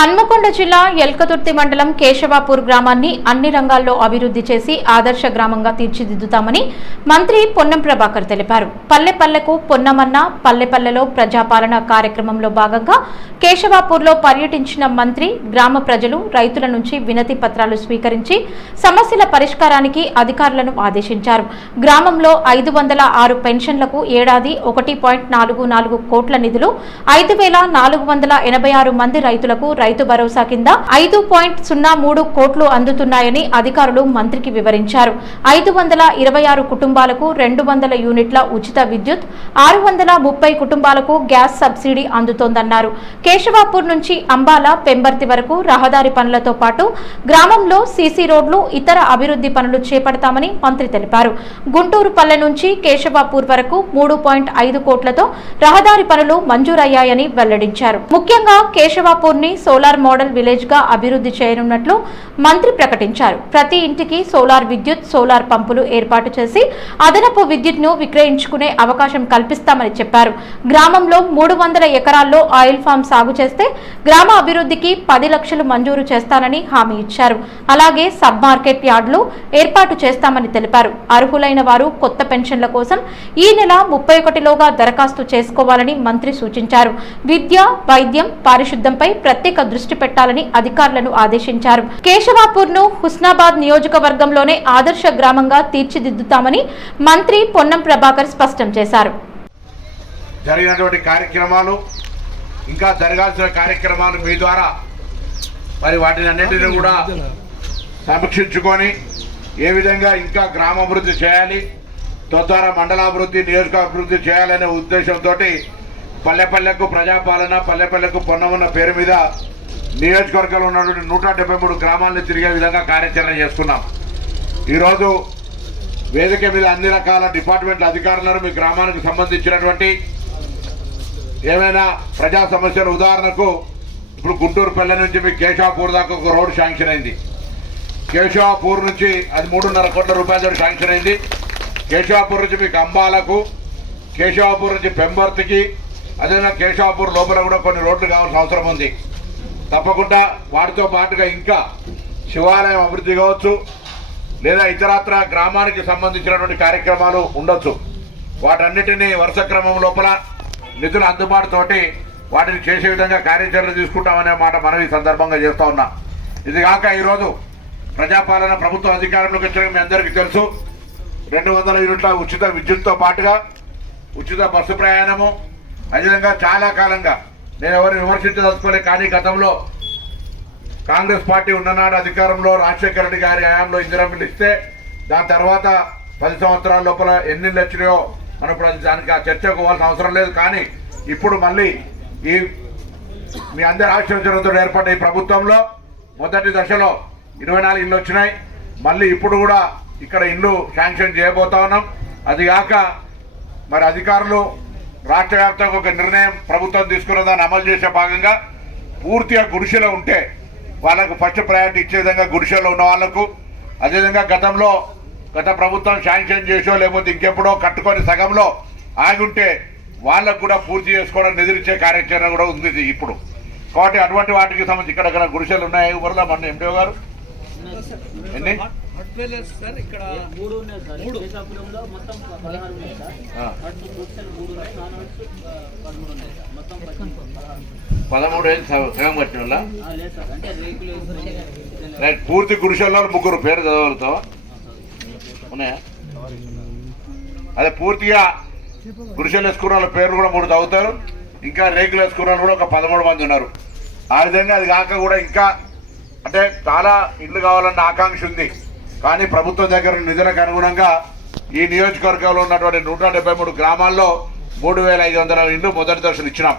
హన్మకొండ జిల్లా ఎల్కతుర్తి మండలం కేశవాపూర్ గ్రామాన్ని అన్ని రంగాల్లో అభివృద్ధి చేసి ఆదర్శ గ్రామంగా తీర్చిదిద్దుతామని మంత్రి పొన్నం ప్రభాకర్ తెలిపారు. పల్లెపల్లెకు పొన్నమన్న పల్లెపల్లెలో ప్రజాపాలన కార్యక్రమంలో భాగంగా కేశవాపూర్లో పర్యటించిన మంత్రి గ్రామ ప్రజలు రైతుల నుంచి వినతి పత్రాలు స్వీకరించి సమస్యల పరిష్కారానికి అధికారులను ఆదేశించారు. గ్రామంలో 506 పెన్షన్లకు ఏడాది 1.44 కోట్ల నిధులు 5,486 మంది రైతులకు రైతు భరోసా కింద 5.03 కోట్లు అందుతున్నాయని అధికారులు మంత్రికి వివరించారు. 526 కుటుంబాలకు 200 యూనిట్ల ఉచిత విద్యుత్, 630 కుటుంబాలకు గ్యాస్ సబ్సిడీ అందుతోందన్నారు. కేశవాపూర్ నుంచి అంబాల పెంబర్తి వరకు రహదారి పనులతో పాటు గ్రామంలో సీసీ రోడ్లు, ఇతర అభివృద్ధి పనులు చేపడతామని మంత్రి తెలిపారు. గుంటూరు పల్లె నుంచి కేశవాపూర్ వరకు 3.5 కోట్లతో రహదారి పనులు మంజూరయ్యాయని వెల్లడించారు. ముఖ్యంగా కేశవాపూర్ ని సోలార్ మోడల్ విలేజ్ గా అభివృద్ధి చేయనున్నట్లు మంత్రి ప్రకటించారు. ప్రతి ఇంటికి సోలార్ విద్యుత్, సోలార్ పంపులు ఏర్పాటు చేసి అదనపు విద్యుత్ ను విక్రయించుకునే అవకాశం కల్పిస్తామని చెప్పారు. గ్రామంలో 300 ఎకరాల్లో ఆయిల్ ఫామ్ సాగు చేస్తే గ్రామ అభివృద్ధికి 10 లక్షలు మంజూరు చేస్తానని హామీ ఇచ్చారు. అలాగే సబ్ మార్కెట్ యార్డులు ఏర్పాటు చేస్తామని తెలిపారు. అర్హులైన వారు కొత్త పెన్షన్ల కోసం ఈ నెల 31లోగా దరఖాస్తు చేసుకోవాలని మంత్రి సూచించారు. విద్య, వైద్యం, పారిశుద్ధ్యంపై ప్రత్యేక దృష్టి పెట్టాలని అధికారులను ఆదేశించారు. కేశవాపూర్ ను హుస్నాబాద్ నియోజకవర్గంలోనే ఆదర్శ గ్రామంగా తీర్చిదిద్దుతామని మంత్రి పొన్నం ప్రభాకర్ స్పష్టం చేశారు. జరిగినటువంటి కార్యక్రమాలు, ఇంకా జరగాల్సిన కార్యక్రమాలు మీ ద్వారా మరి వాటిని అన్నింటినీ కూడా సమీక్షించుకొని ఏ విధంగా ఇంకా గ్రామాభివృద్ధి చేయాలి, తద్వారా మండలాభివృద్ధి, నియోజకాభివృద్ధి చేయాలనే ఉద్దేశంతో పల్లెపల్లెకు ప్రజాపాలన, పల్లెపల్లెకు పొన్నమన్న పేరు మీద నియోజకవర్గంలో ఉన్నటువంటి 173 గ్రామాలను తిరిగే విధంగా కార్యాచరణ చేసుకున్నాం. ఈరోజు వేదిక మీద అన్ని రకాల డిపార్ట్మెంట్ల అధికారులను మీ గ్రామానికి సంబంధించినటువంటి ఏమైనా ప్రజా సమస్యలు, ఉదాహరణకు ఇప్పుడు గుంటూరు పల్లె నుంచి మీ కేశవాపూర్ దాకా ఒక రోడ్డు శాంక్షన్ అయింది. కేశవాపూర్ నుంచి అది 3.5 కోట్ల రూపాయలతో శాంక్షన్ అయింది. కేశవాపూర్ నుంచి మీకు అంబాలకు, కేశవాపూర్ నుంచి పెంబర్తికి, అదేవిధంగా కేశవాపూర్ లోపల కూడా కొన్ని రోడ్లు కావాల్సిన అవసరం ఉంది. తప్పకుండా వాటితో పాటుగా ఇంకా శివాలయం అభివృద్ధి కావచ్చు, లేదా ఇతరత్ర గ్రామానికి సంబంధించినటువంటి కార్యక్రమాలు ఉండొచ్చు. వాటన్నిటినీ వరుస క్రమం లోపల నిధుల అందుబాటుతోటి వాటిని చేసే విధంగా కార్యాచరణ తీసుకుంటామనే మాట మనం ఈ సందర్భంగా చేస్తూ ఉన్నాం. ఇది కాక ఈరోజు ప్రజాపాలన ప్రభుత్వ అధికారంలోకి వచ్చిన మీ అందరికీ తెలుసు, 200 యూనిట్ల ఉచిత విద్యుత్తో పాటుగా ఉచిత బస్సు ప్రయాణము, అదేవిధంగా చాలా కాలంగా నేను ఎవరిని విమర్శించదలుచుకోలే, కానీ గతంలో కాంగ్రెస్ పార్టీ ఉన్ననాడు అధికారంలో రాజశేఖర రెడ్డి గారి హయాంలో ఇందిరమ్మ ఇస్తే దాని తర్వాత 10 సంవత్సరాల లోపల ఎన్ని వచ్చినాయో మనం ఇప్పుడు దానికి ఆ చర్చకు పోవాల్సిన అవసరం లేదు. కానీ ఇప్పుడు మళ్ళీ ఈ మీ అందరి ఆశీర్వచనంతో ఏర్పడ్డ ఈ ప్రభుత్వంలో మొదటి దశలో 24 ఇళ్ళు వచ్చినాయి. మళ్ళీ ఇప్పుడు కూడా ఇక్కడ ఇల్లు శాంక్షన్ చేయబోతా ఉన్నాం. అది కాక మరి అధికారులు రాష్ట్ర వ్యాప్తంగా ఒక నిర్ణయం ప్రభుత్వం తీసుకున్న దాన్ని అమలు చేసే భాగంగా పూర్తిగా గుడిసెలో ఉంటే వాళ్ళకు ఫస్ట్ ప్రయారిటీ ఇచ్చే విధంగా గుడిసెలో ఉన్న వాళ్లకు, అదేవిధంగా గత ప్రభుత్వం శాంక్షన్ చేసో లేకపోతే ఇంకెప్పుడో కట్టుకొని సగంలో ఆగుంటే వాళ్ళకు కూడా పూర్తి చేసుకోవడం నిధులిచ్చే కార్యాచరణ కూడా ఉంది ఇప్పుడు. కాబట్టి అటువంటి వాటికి సంబంధించి ఇక్కడ గుడిసెలు ఉన్నాయి. ఊర్లో మన ఎండిఓ గారు ఎన్ని ఇక్కడ 13 సగం కట్టిన వాళ్ళ పూర్తి గుడిసెల్లో 3 పేరు చదవగలుగుతావా? ఉన్నాయా? అదే పూర్తిగా గుడిసెలు వేసుకున్న వాళ్ళ పేర్లు కూడా 3 చదువుతారు. ఇంకా రేకులు వేసుకున్న వాళ్ళు కూడా ఒక 13 మంది ఉన్నారు. ఆ విధంగా అది కాక కూడా ఇంకా అంటే చాలా ఇళ్ళు కావాలన్న ఆకాంక్ష ఉంది. కానీ ప్రభుత్వం దగ్గర నిధులకు అనుగుణంగా ఈ నియోజకవర్గంలో ఉన్నటువంటి 173 గ్రామాల్లో 3,500 ఇళ్ళు మొదటి దశలు ఇచ్చినాం.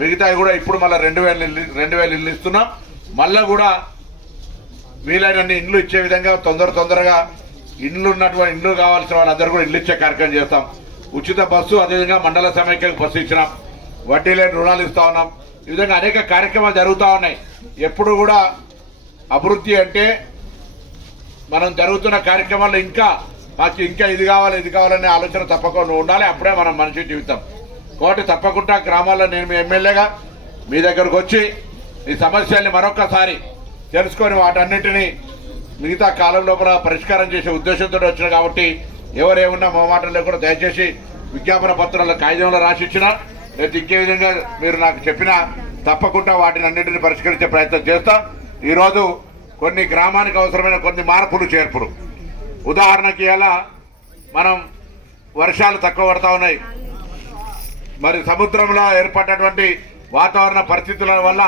మిగతావి కూడా ఇప్పుడు మళ్ళీ 2,000 ఇళ్ళు ఇస్తున్నాం. మళ్ళీ కూడా వీలైనన్ని ఇండ్లు ఇచ్చే విధంగా తొందరగా ఇండ్లు కావాల్సిన వాళ్ళందరూ కూడా ఇల్లు ఇచ్చే కార్యక్రమం చేస్తాం. ఉచిత బస్సు, అదేవిధంగా మండల సమైక్యకు బస్సు ఇచ్చినాం. వడ్డీ లేని రుణాలు ఇస్తా ఉన్నాం. ఈ విధంగా అనేక కార్యక్రమాలు జరుగుతూ ఉన్నాయి. ఎప్పుడు కూడా అభివృద్ధి అంటే మనం జరుగుతున్న కార్యక్రమాల్లో మాకు ఇంకా ఇది కావాలనే ఆలోచన తప్పకుండా ఉండాలి. అప్పుడే మనం మనిషి జీవితం. కాబట్టి తప్పకుండా గ్రామాల్లో నేను మీ ఎమ్మెల్యేగా మీ దగ్గరకు వచ్చి ఈ సమస్యల్ని మరొకసారి తెలుసుకొని వాటన్నిటినీ మిగతా కాలం లోపల పరిష్కారం చేసే ఉద్దేశంతో వచ్చిన కాబట్టి ఎవరేమన్నా మొహమాటం లేకుండా దయచేసి విజ్ఞాపన పత్రాల కాగితంలో రాసిచ్చినా లేదా ఇంకే విధంగా మీరు నాకు చెప్పినా తప్పకుండా వాటిని అన్నింటినీ పరిష్కరించే ప్రయత్నం చేస్తా. ఈరోజు కొన్ని గ్రామానికి అవసరమైన కొన్ని మార్పులు చేర్పులు, ఉదాహరణకి ఇలా మనం వర్షాలు తక్కువ పడతా ఉన్నాయి. మరి సముద్రంలో ఏర్పడినటువంటి వాతావరణ పరిస్థితుల వల్ల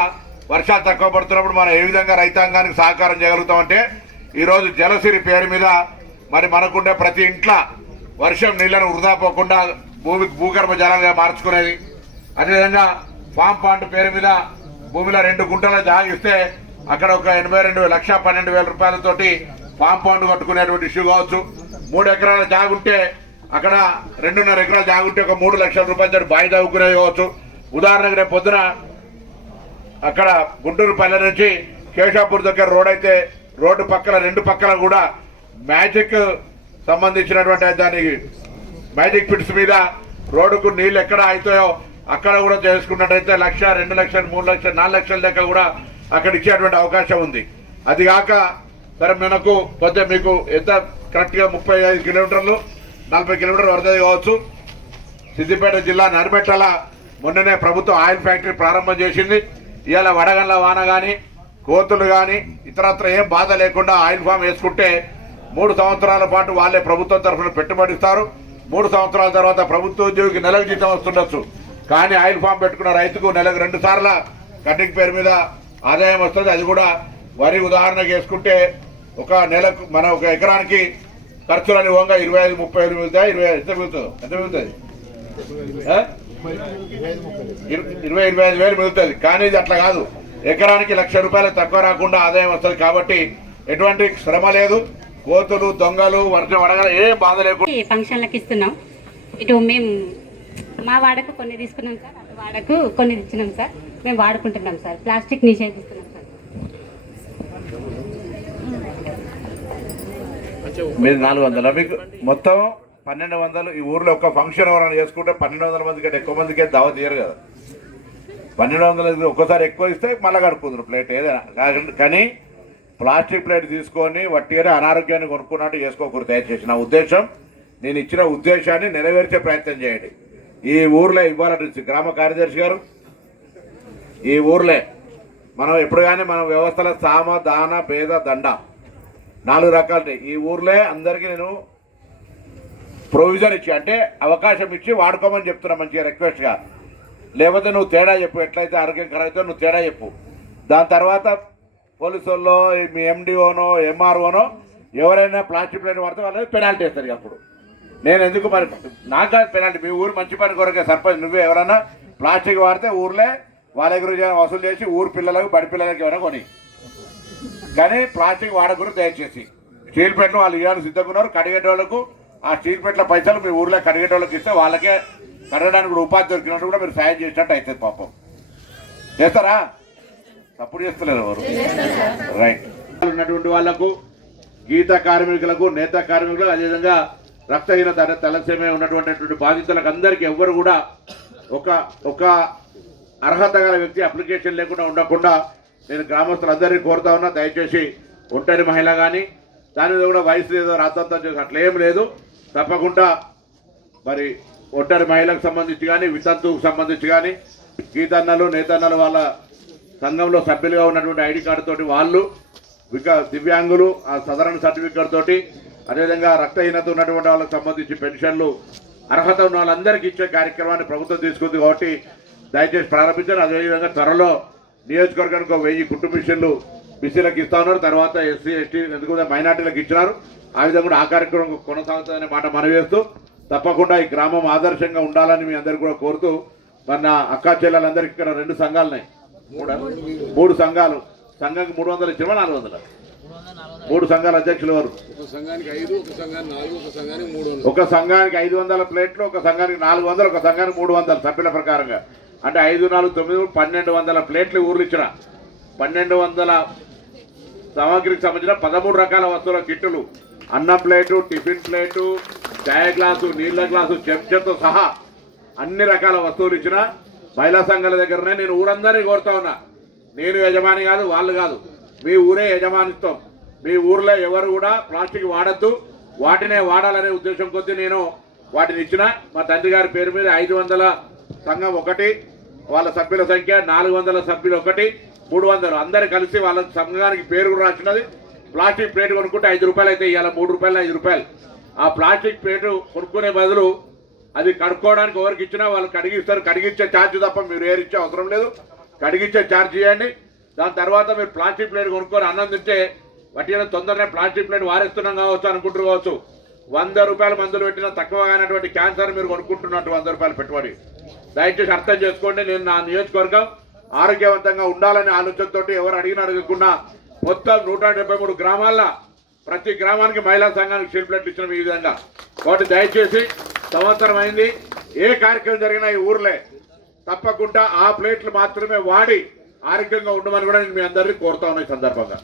వర్షాలు తక్కువ పడుతున్నప్పుడు మనం ఏ విధంగా రైతాంగానికి సహకారం చేయగలుగుతామంటే ఈరోజు జలసిరి పేరు మీద మరి మనకుండే ప్రతి ఇంట్లో వర్షం నీళ్లను వృధా పోకుండా భూగర్భ జలంగా మార్చుకునేది. అదేవిధంగా ఫామ్ పాండ్ పేరు మీద భూమిలో 2 గుంటల జాగా ఇస్తే అక్కడ ఒక 82,12,000 రూపాయలతోటి ఫామ్ పాండ్ కట్టుకునేటువంటి ఇష్యూ కావచ్చు. 3 ఎకరాల జాగా ఉంటే అక్కడ 2.5 ఎకరాల జాగా ఉంటే ఒక 3 లక్షల రూపాయలతో బావి తవ్వుకునేది కావచ్చు. ఉదాహరణకు రేపు పొద్దున అక్కడ గుంటూరు పల్లె నుంచి కేశాపూర్ దగ్గర రోడ్ అయితే రోడ్డు పక్కల 2 పక్కల కూడా మ్యాజిక్ సంబంధించినటువంటి దానికి మ్యాజిక్ పిట్స్ మీద రోడ్డుకు నీళ్ళు ఎక్కడ అవుతాయో అక్కడ కూడా చేసుకున్నట్టయితే 1,00,000, 2 లక్షలు, 3 లక్షలు, 4 లక్షల దాకా కూడా అక్కడ ఇచ్చేటువంటి అవకాశం ఉంది. అది కాక సరే మనకు పోతే మీకు ఎంత కరెక్ట్గా 35 కిలోమీటర్లు 40 కిలోమీటర్లు పడుతుంది కావచ్చు. సిద్దిపేట జిల్లా నడిమెట్టల మొన్ననే ప్రభుత్వం ఆయిల్ ఫ్యాక్టరీ ప్రారంభం చేసింది. ఇవాళ వడగండ్ల వాన కానీ కోతులు కానీ ఇతరత్ర ఏం బాధ లేకుండా ఆయిల్ ఫామ్ వేసుకుంటే 3 సంవత్సరాల పాటు వాళ్ళే ప్రభుత్వం తరఫున పెట్టుబడి ఇస్తారు. 3 సంవత్సరాల తర్వాత ప్రభుత్వ ఉద్యోగికి నెలకు జీతం వస్తుండొచ్చు. కానీ ఆయిల్ ఫామ్ పెట్టుకున్న రైతుకు నెలకు 2 సార్లు కటింగ్ పేరు మీద ఆదాయం వస్తుంది. అది కూడా వరి ఉదాహరణకు వేసుకుంటే ఒక నెలకు మన ఒక ఎకరానికి ఖర్చులని పోగా 25-30 మిగులుతాయి. ఎంత మిగులుతుంది? 20-25 వేలు మిగులుతుంది. కానీ ఇది అట్లా కాదు, ఎకరానికి 1,00,000 రూపాయలు తక్కువ రాకుండా ఆదాయం వస్తుంది. కాబట్టి ఎటువంటి శ్రమ లేదు. కోతులు, దొంగలు, వర్షం వడగల ఏం బాధ లేకుండా ఫంక్షన్లకు ఇస్తున్నాం. ఇటు మేము మా వాడకు కొన్ని తీసుకున్నాం సార్, అటు వాడకు కొన్ని ఇచ్చినాం సార్. మేము వాడుకుంటున్నాం సార్. Plastic నిషేధిస్తున్నాం sir. మీరు 400 మీకు మొత్తం 1,200. ఈ ఊర్లో ఒక ఫంక్షన్ ఎవరైనా చేసుకుంటే 1,200 మంది కంటే ఎక్కువ మందికి దావత్ తీయరు కదా. 1,200 ఒక్కసారి ఎక్కువ ఇస్తే మళ్ళీ కడుపుకుందరు ప్లేట్ ఏదైనా. కానీ ప్లాస్టిక్ ప్లేట్ తీసుకొని వట్టిగానే అనారోగ్యాన్ని కొనుక్కున్నట్టు చేసుకోకూడదు దయచేసి. నా ఉద్దేశం, నేను ఇచ్చిన ఉద్దేశాన్ని నెరవేర్చే ప్రయత్నం చేయండి. ఈ ఊర్లో ఇవ్వాలని గ్రామ కార్యదర్శి గారు, ఈ ఊర్లే మనం ఎప్పుడు కానీ మన వ్యవస్థలో సామ, దాన, భేద, దండ 4 రకాలు. ఈ ఊర్లే అందరికీ నేను ప్రొవిజన్ ఇచ్చి అంటే అవకాశం ఇచ్చి వాడుకోమని చెప్తున్నా మంచిగా రిక్వెస్ట్గా. లేకపోతే నువ్వు తేడా చెప్పు, ఎట్లయితే ఆరోగ్యం ఖరాబ్ అయితే నువ్వు తేడా చెప్పు. దాని తర్వాత పోలీసు వాళ్ళు, మీ ఎండిఓనో ఎంఆర్ఓనో ఎవరైనా ప్లాస్టిక్ ప్లేట్ వాడితే వాళ్ళని పెనాల్టీ వేస్తారు. అప్పుడు నేను ఎందుకు మరి నాకు కాదు పెనాల్టీ, మీ ఊరు మంచి పని కొరకే సర్పంచ్ నువ్వే ఎవరైనా ప్లాస్టిక్ వాడితే ఊర్లే వాళ్ళ దగ్గర వసూలు చేసి ఊరు పిల్లలకు బడి పిల్లలకి ఎవరైనా కొని. కానీ ప్లాస్టిక్ వాడకూడదు దయచేసి. స్టీల్ ప్లేట్లు వాళ్ళు ఇవ్వడానికి సిద్ధంగా ఉన్నారు. కడిగేటోళ్ళకు ఆ స్టీల్ ప్లేట్ల పైసలు మీ ఊర్లో కడిగేటోళ్ళకి ఇస్తే వాళ్ళకే కడగడానికి కూడా ఉపాధి దొరికినట్టు కూడా మీరు సాయం చేసినట్టు అవుతుంది. పాపం చేస్తారా? తప్పుడు చేస్తలేరు ఎవరు? రైట్. ఉన్నటువంటి వాళ్లకు, గీత కార్మికులకు, నేత కార్మికులకు, అదేవిధంగా రక్తహీనత తలసేమే ఉన్నటువంటి బాధితులకు అందరికీ ఎవ్వరు కూడా ఒక అర్హత గల వ్యక్తి అప్లికేషన్ లేకుండా ఉండకుండా నేను గ్రామస్తులందరినీ కోరుతా ఉన్నా. దయచేసి ఒంటరి మహిళ కానీ దాని మీద కూడా వయసు ఏదో రాతంతం చేసి అట్లా ఏం లేదు. తప్పకుండా మరి ఒంటరి మహిళకు సంబంధించి కానీ, వితంతువుకు సంబంధించి కానీ, గీతన్నలు, నేతన్నలు వాళ్ళ సంఘంలో సభ్యులుగా ఉన్నటువంటి ఐడి కార్డు తోటి వాళ్ళు, దివ్యాంగులు ఆ సాధారణ సర్టిఫికేట్ తోటి, అదేవిధంగా రక్తహీనత ఉన్నటువంటి వాళ్ళకి సంబంధించి పెన్షన్లు అర్హత ఉన్న వాళ్ళందరికీ ఇచ్చే కార్యక్రమాన్ని ప్రభుత్వం తీసుకుంది. కాబట్టి దయచేసి ప్రారంభించారు. అదేవిధంగా త్వరలో నియోజకవర్గానికి 1000 కుటుంబ మిషన్లు బీసీలకు ఇస్తా ఉన్నారు. తర్వాత ఎస్సీ, ఎస్టీ, ఎందుకంటే మైనార్టీలకు ఇచ్చినారు. ఆ విధంగా కూడా ఆ కార్యక్రమం కొనసాగుతుందనే మాట మనవేస్తూ తప్పకుండా ఈ గ్రామం ఆదర్శంగా ఉండాలని మీ అందరికీ కూడా కోరుతూ, మన అక్కా చెల్లెలందరికీ ఇక్కడ 2 సంఘాలున్నాయి, 3 సంఘాలు. సంఘానికి 300 ఇచ్చినా 400? 3 సంఘాల అధ్యక్షులు ఎవరు? ఒక సంఘానికి 500 ప్లేట్లు, ఒక సంఘానికి 400, ఒక సంఘానికి 300 సభ్యుల ప్రకారంగా. అంటే 5, 4, 9, 1200 ప్లేట్లు ఊర్లు ఇచ్చిన 1200 సామాగ్రికి సంబంధించిన 13 రకాల వస్తువుల కిట్టులు, అన్నం ప్లేటు, టిఫిన్ ప్లేటు, చాయ గ్లాసు, నీళ్ల గ్లాసు, చెంచాతో సహా అన్ని రకాల వస్తువులు ఇచ్చిన మహిళా సంఘాల దగ్గరనే. నేను ఊరందరినీ కోరుతా ఉన్నా, నేను యజమాని కాదు, వాళ్ళు కాదు, మీ ఊరే యజమానిత్వం. మీ ఊర్లో ఎవరు కూడా ప్లాస్టిక్ వాడద్దు, వాటినే వాడాలనే ఉద్దేశం కొద్దీ నేను వాటిని ఇచ్చిన. మా తండ్రి గారి పేరు మీద 500 సంఘం ఒకటి, వాళ్ళ సభ్యుల సంఖ్య 400 సభ్యులు ఒకటి, 300 అందరు కలిసి వాళ్ళ సంఘానికి పేరు కూడా రాసినది. ప్లాస్టిక్ ప్లేట్ కొనుక్కుంటే 5 రూపాయలు అయితే ఇవాళ 3 రూపాయలు 5 రూపాయలు. ఆ ప్లాస్టిక్ ప్లేట్ కొనుక్కునే బదులు అది కడుక్కోవడానికి ఎవరికి ఇచ్చినా వాళ్ళు కడిగిస్తారు. కడిగించే ఛార్జ్ తప్ప మీరు ఏరిచ్చే అవసరం లేదు, కడిగించే ఛార్జ్ చేయండి. దాని తర్వాత మీరు ప్లాస్టిక్ ప్లేట్ కొనుక్కొని అన్నం తింటే వాటి తొందరనే ప్లాస్టిక్ ప్లేట్ వారేస్తున్నాం కావచ్చు అనుకుంటూ కావచ్చు. 100 రూపాయల మందులు పెట్టిన తక్కువగానటువంటి క్యాన్సర్ మీరు కొనుక్కుంటున్నట్టు 100 రూపాయలు పెట్టుబడి. దయచేసి అర్థం చేసుకోండి. నేను నా నియోజకవర్గం ఆరోగ్యవంతంగా ఉండాలనే ఆలోచనతో ఎవరు అడగకుండా మొత్తం 173 గ్రామాల్లో ప్రతి గ్రామానికి మహిళా సంఘానికి స్టీల్ ప్లేట్లు ఇచ్చిన ఈ విధంగా. కాబట్టి దయచేసి సంవత్సరం అయింది, ఏ కార్యక్రమం జరిగినా ఈ ఊర్లే తప్పకుండా ఆ ప్లేట్లు మాత్రమే వాడి ఆరోగ్యంగా ఉండమని కూడా నేను మీ అందరినీ కోరుతా ఉన్నా ఈ సందర్భంగా.